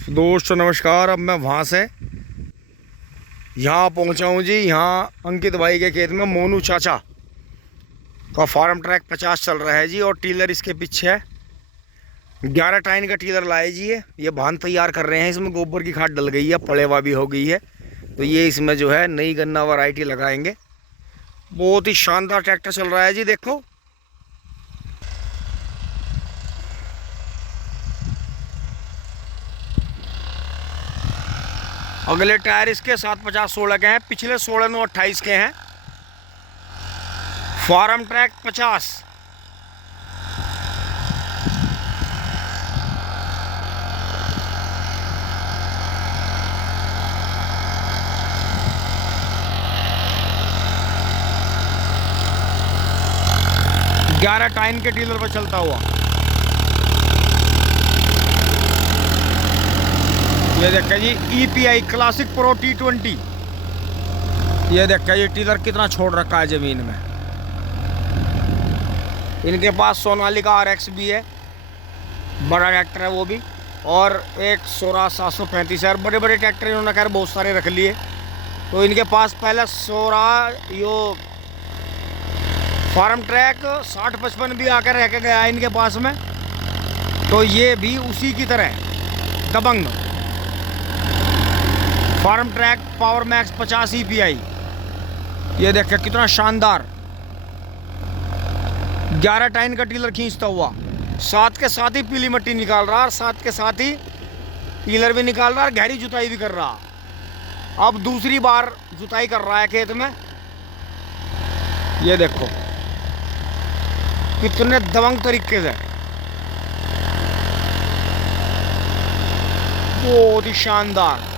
दोस्तों नमस्कार। अब मैं वहाँ से यहाँ पहुँचा हूँ जी। यहाँ अंकित भाई के खेत में मोनू चाचा का फार्म ट्रैक 50 चल रहा है जी, और टीलर इसके पीछे है। 11 टाइन का टीलर लाए जी। ये भान तैयार कर रहे हैं। इसमें गोबर की खाद डल गई है, पलेवा भी हो गई है, तो ये इसमें जो है नई गन्ना वैरायटी लगाएंगे। बहुत ही शानदार ट्रैक्टर चल रहा है जी। देखो अगले टायर इसके 750-16 के हैं, पिछले 16-9-28 के हैं। Farm track 50। ग्यारह टाइन के टीलर पर चलता हुआ ये देखिए जी, EPI क्लासिक प्रो T20। ये देखिए ये टीलर कितना छोड़ रखा है ज़मीन में। इनके पास सोनालिका RX भी है, बड़ा ट्रैक्टर है वो भी, और एक स्वराज 735 है। बड़े बड़े ट्रैक्टर इन्होंने खैर बहुत सारे रख लिए। तो इनके पास पहले स्वराज यो फार्म ट्रैक 60-55 भी आकर रह के गया है इनके पास में। तो ये भी उसी की तरह दबंग Farmtrac power max 50 EPI। ये देखिए कितना शानदार 11 टाइन का टीलर खींचता हुआ, साथ के साथ ही पीली मिट्टी निकाल रहा, और साथ के साथ ही टीलर भी निकाल रहा और गहरी जुताई भी कर रहा। अब दूसरी बार जुताई कर रहा है खेत में। ये देखो कितने दबंग तरीके से, बहुत ही शानदार।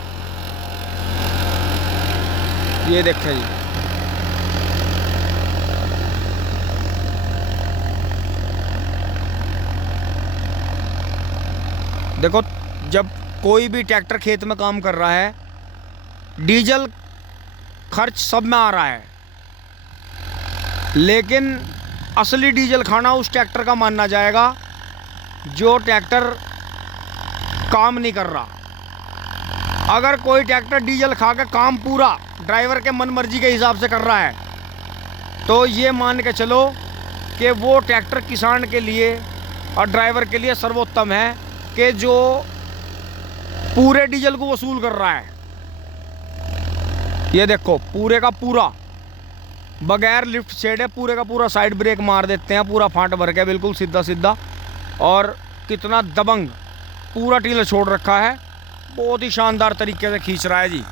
ये देखिए जी, देखो जब कोई भी ट्रैक्टर खेत में काम कर रहा है, डीजल खर्च सब में आ रहा है, लेकिन असली डीजल खाना उस ट्रैक्टर का माना जाएगा जो ट्रैक्टर काम नहीं कर रहा। अगर कोई ट्रैक्टर डीजल खा के काम पूरा ड्राइवर के मन मर्जी के हिसाब से कर रहा है, तो ये मान के चलो कि वो ट्रैक्टर किसान के लिए और ड्राइवर के लिए सर्वोत्तम है, कि जो पूरे डीजल को वसूल कर रहा है। ये देखो पूरे का पूरा बगैर लिफ्ट शेड है, पूरे का पूरा साइड ब्रेक मार देते हैं, पूरा फाट भर के बिल्कुल सीधा सीधा, और कितना दबंग पूरा टीलर छोड़ रखा है। बहुत ही शानदार तरीके से खींच रहा है जी।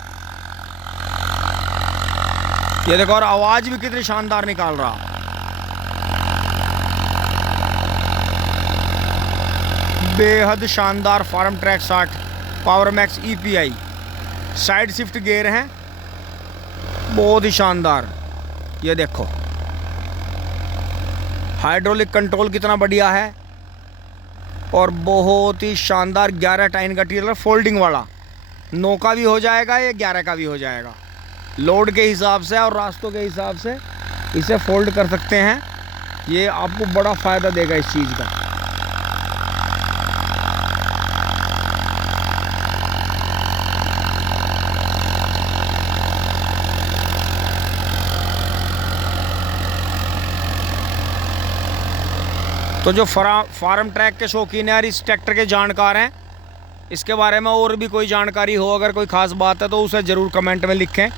ये देखो, और आवाज भी कितनी शानदार निकाल रहा। बेहद शानदार farm track 60 power max EPI। Side shift gear हैं, बहुत ही शानदार। ये देखो हाइड्रोलिक कंट्रोल कितना बढ़िया है, और बहुत ही शानदार 11 टाइन का टीलर, फोल्डिंग वाला। 9 का भी हो जाएगा, ये 11 का भी हो जाएगा। लोड के हिसाब से और रास्तों के हिसाब से इसे फोल्ड कर सकते हैं। ये आपको बड़ा फ़ायदा देगा इस चीज़ का। तो जो फार्म ट्रैक के शौकीन है और इस ट्रैक्टर के जानकार हैं, इसके बारे में और भी कोई जानकारी हो, अगर कोई ख़ास बात है तो उसे ज़रूर कमेंट में लिखें।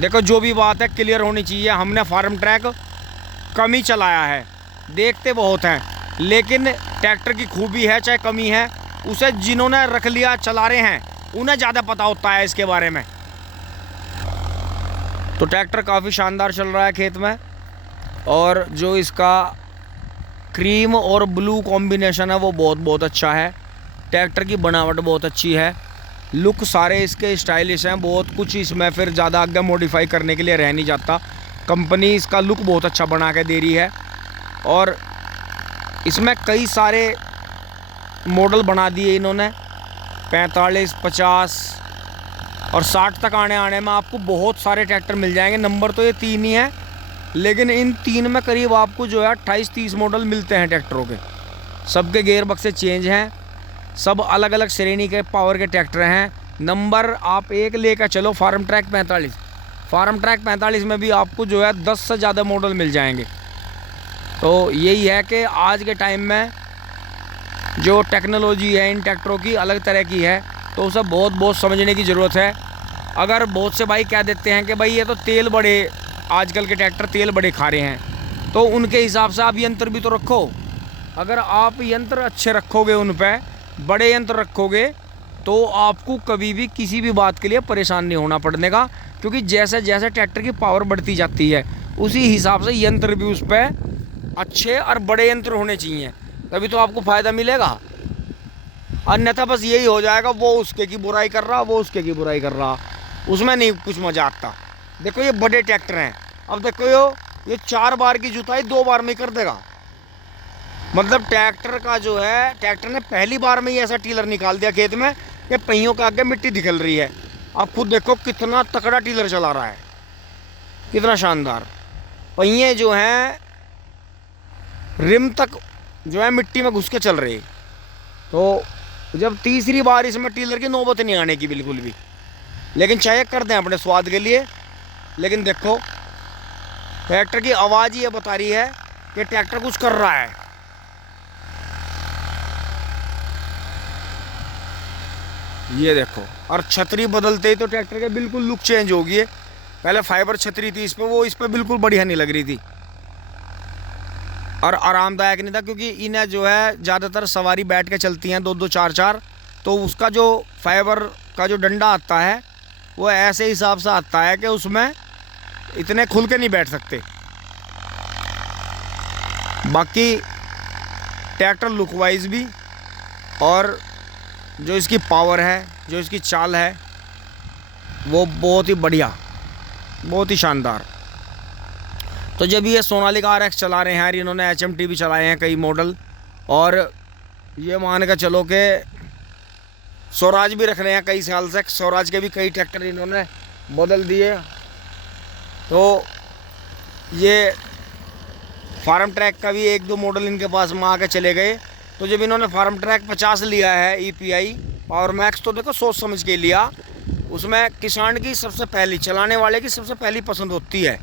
देखो जो भी बात है क्लियर होनी चाहिए। हमने फार्म ट्रैक कम ही चलाया है, देखते बहुत हैं, लेकिन ट्रैक्टर की खूबी है चाहे कमी है, उसे जिन्होंने रख लिया चला रहे हैं उन्हें ज़्यादा पता होता है इसके बारे में। तो ट्रैक्टर काफ़ी शानदार चल रहा है खेत में, और जो इसका क्रीम और ब्लू कॉम्बिनेशन है वो बहुत अच्छा है। ट्रैक्टर की बनावट बहुत अच्छी है, लुक सारे इसके स्टाइलिश हैं। बहुत कुछ इसमें फिर ज़्यादा आगे मॉडिफाई करने के लिए रह नहीं जाता। कंपनी इसका लुक बहुत अच्छा बना के दे रही है, और इसमें कई सारे मॉडल बना दिए इन्होंने। 45, 50 और 60 तक आने में आपको बहुत सारे ट्रैक्टर मिल जाएंगे। नंबर तो ये 3 ही है, लेकिन इन 3 में करीब आपको जो है 28-30 मॉडल मिलते हैं ट्रैक्टरों के। सबके गियर बक्से चेंज हैं, सब अलग अलग श्रेणी के पावर के ट्रैक्टर हैं। नंबर आप एक लेकर चलो फार्म ट्रैक 45। फार्म ट्रैक 45 में भी आपको जो है 10 से ज़्यादा मॉडल मिल जाएंगे। तो यही है कि आज के टाइम में जो टेक्नोलॉजी है इन ट्रैक्टरों की अलग तरह की है, तो उसे बहुत समझने की ज़रूरत है। अगर बहुत से भाई कह देते हैं कि भाई ये तो तेल बड़े, आजकल के ट्रैक्टर तेल बड़े खा रहे हैं, तो उनके हिसाब से आप यंत्र भी तो रखो। अगर आप यंत्र अच्छे रखोगे, उन पर बड़े यंत्र रखोगे, तो आपको कभी भी किसी भी बात के लिए परेशान नहीं होना पड़ने का, क्योंकि जैसे जैसे ट्रैक्टर की पावर बढ़ती जाती है उसी हिसाब से यंत्र भी उस पर अच्छे और बड़े यंत्र होने चाहिए, तभी तो आपको फ़ायदा मिलेगा। अन्यथा बस यही हो जाएगा, वो उसके की बुराई कर रहा, वो उसके की बुराई कर रहा, उसमें नहीं कुछ मजा आता। देखो ये बड़े ट्रैक्टर हैं, अब देखो ये 4 बार की जुताई 2 बार में कर देगा। मतलब ट्रैक्टर का जो है, ट्रैक्टर ने पहली बार में ही ऐसा टीलर निकाल दिया खेत में कि पहियों के आगे मिट्टी निकल रही है। आप खुद देखो कितना तकड़ा टीलर चला रहा है, कितना शानदार। पहिए जो हैं रिम तक जो है मिट्टी में घुस के चल रही। तो जब तीसरी बार इसमें टीलर की नौबत नहीं आने की बिल्कुल भी, लेकिन चाहे कर दें अपने स्वाद के लिए। लेकिन देखो ट्रैक्टर की आवाज़ ही ये बता रही है कि ट्रैक्टर कुछ कर रहा है। ये देखो, और छतरी बदलते ही तो ट्रैक्टर के बिल्कुल लुक चेंज हो गई है। पहले फाइबर छतरी थी इस पर, वो इस पर बिल्कुल बढ़िया नहीं लग रही थी और आरामदायक नहीं था, क्योंकि इन्हें जो है ज़्यादातर सवारी बैठ के चलती हैं 2-2 4-4, तो उसका जो फाइबर का जो डंडा आता है वो ऐसे हिसाब से आता है कि उसमें इतने खुल के नहीं बैठ सकते। बाकी ट्रैक्टर लुक वाइज भी और जो इसकी पावर है, जो इसकी चाल है, वो बहुत ही बढ़िया, बहुत ही शानदार। तो जब ये सोनालिका RX चला रहे हैं, इन्होंने HMT भी चलाए हैं कई मॉडल, और ये मान के चलो कि स्वराज भी रख रहे हैं कई साल से। स्वराज के भी कई ट्रैक्टर इन्होंने बदल दिए। तो ये फार्म ट्रैक का भी 1-2 मॉडल इनके पास में आके चले गए। तो जब इन्होंने फार्म ट्रैक 50 लिया है EPI पावर मैक्स, तो देखो सोच समझ के लिया। उसमें किसान की सबसे पहली, चलाने वाले की सबसे पहली पसंद होती है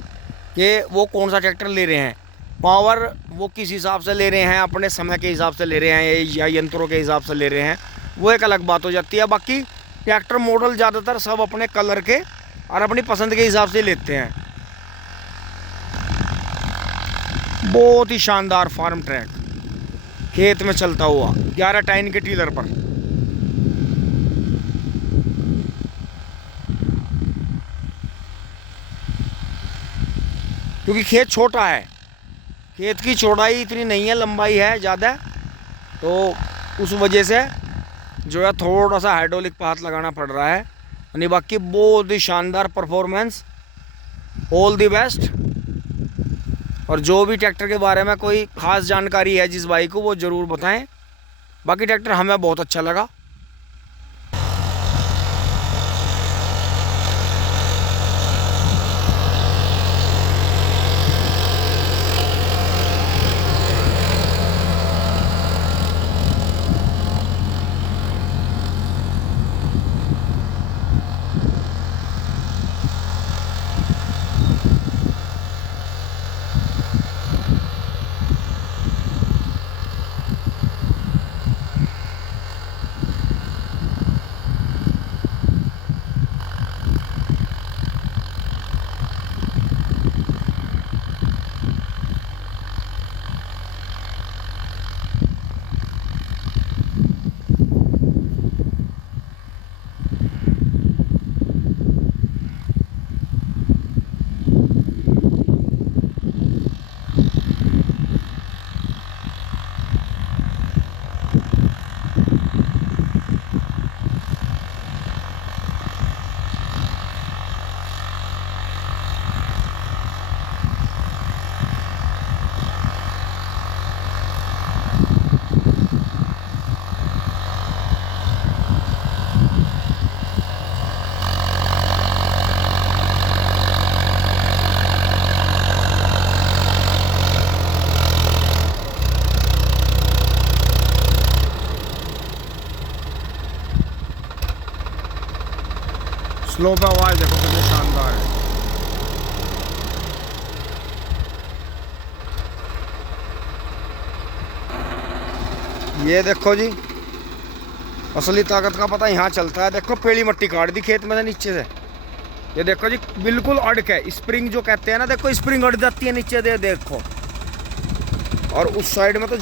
कि वो कौन सा ट्रैक्टर ले रहे हैं। पावर वो किस हिसाब से ले रहे हैं, अपने समय के हिसाब से ले रहे हैं या यंत्रों के हिसाब से ले रहे हैं, वो एक अलग बात हो जाती है। बाकी ट्रैक्टर मॉडल ज़्यादातर सब अपने कलर के और अपनी पसंद के हिसाब से लेते हैं। बहुत ही शानदार फार्म ट्रैक खेत में चलता हुआ 11 टाइन के टीलर पर। क्योंकि खेत छोटा है, खेत की चौड़ाई इतनी नहीं है, लंबाई है ज़्यादा, तो उस वजह से जो है थोड़ा सा हाइड्रोलिक पे हाथ लगाना पड़ रहा है। यानी बाकी बहुत ही शानदार परफॉर्मेंस, ऑल दी बेस्ट। और जो भी ट्रैक्टर के बारे में कोई ख़ास जानकारी है जिस भाई को, वो ज़रूर बताएं। बाकी ट्रैक्टर हमें बहुत अच्छा लगा। स्लो पे आवाज देखो कितनी शानदार है। ये देखो जी, असली ताकत का पता यहाँ चलता है। देखो पेड़ी मट्टी काट दी खेत में से नीचे से। ये देखो जी बिल्कुल अड़क है, स्प्रिंग जो कहते हैं ना, देखो स्प्रिंग अड़ जाती है नीचे दे देखो। और उस साइड में तो